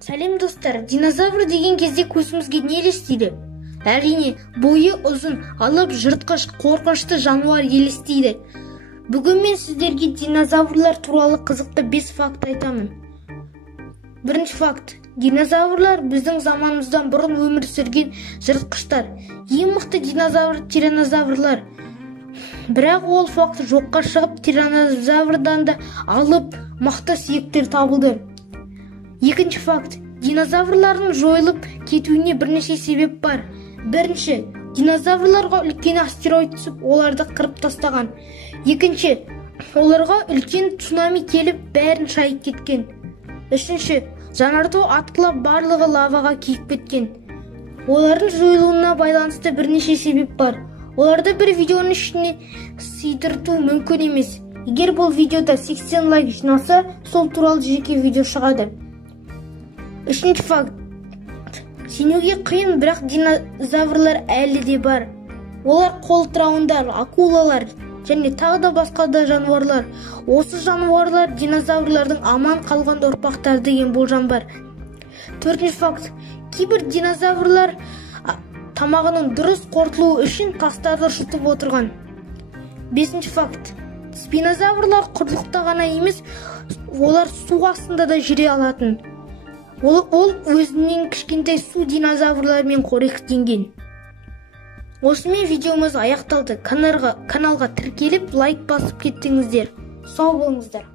Сәлем достар, динозавр деген кезде көзімізге не елестейді? Әрине, бойы ұзын, алып жыртқыш, қорқынышты жануар елестейді. Бүгін мен сіздерге динозаврлар туралы қызықты 5 факт айтамын. Бірінші факт. Динозаврлар біздің заманымыздан бұрын өмір сүрген жыртқыштар. Ең мықты динозавр тираннозаврлар. Бірақ ол факт жоққа шығып, тираннозаврдан да алып мықты сүйектер табылды. Екінші факт. Динозаврлардың жойылып кетуіне бірнеше себеп бар. Бірінші, динозаврларға үлкен астероид түсіп, оларды қырып тастаған. Екінші, оларға үлкен цунами келіп, бәрін шайып кеткен. Үшінші, жанартау атқылап барлығы лаваға күйіп кеткен. Олардың жойылуына байланысты бірнеше себеп бар. Оларды бір видеоның ішіне сыйдырту мүмкін емес. Егер бұл видеода 80 лайк жиналса, сол туралы жеке видео шығады. Үшінші факт. Сенуге қиын, бірақ динозаврлар әлі де бар. Олар қолтырауындар, акулалар және тағы да басқа да жануарлар. Осы жануарлар динозаврлардың аман қалған ұрпақтары деген болжам бар. Төртінші факт. Кейбір динозаврлар тамағының дұрыс қорытылуы үшін тастарды жұтып отырған. Бесінші факт. Спинозаврлар құрлықта ғана емес, олар су астында да жүре алатын. Ол өзінен кішкентай су динозаврлармен қоректенген. Осымен видеомыз аяқталды. Каналға тіркеліп, лайк басып кеттіңіздер. Сау болыңыздар.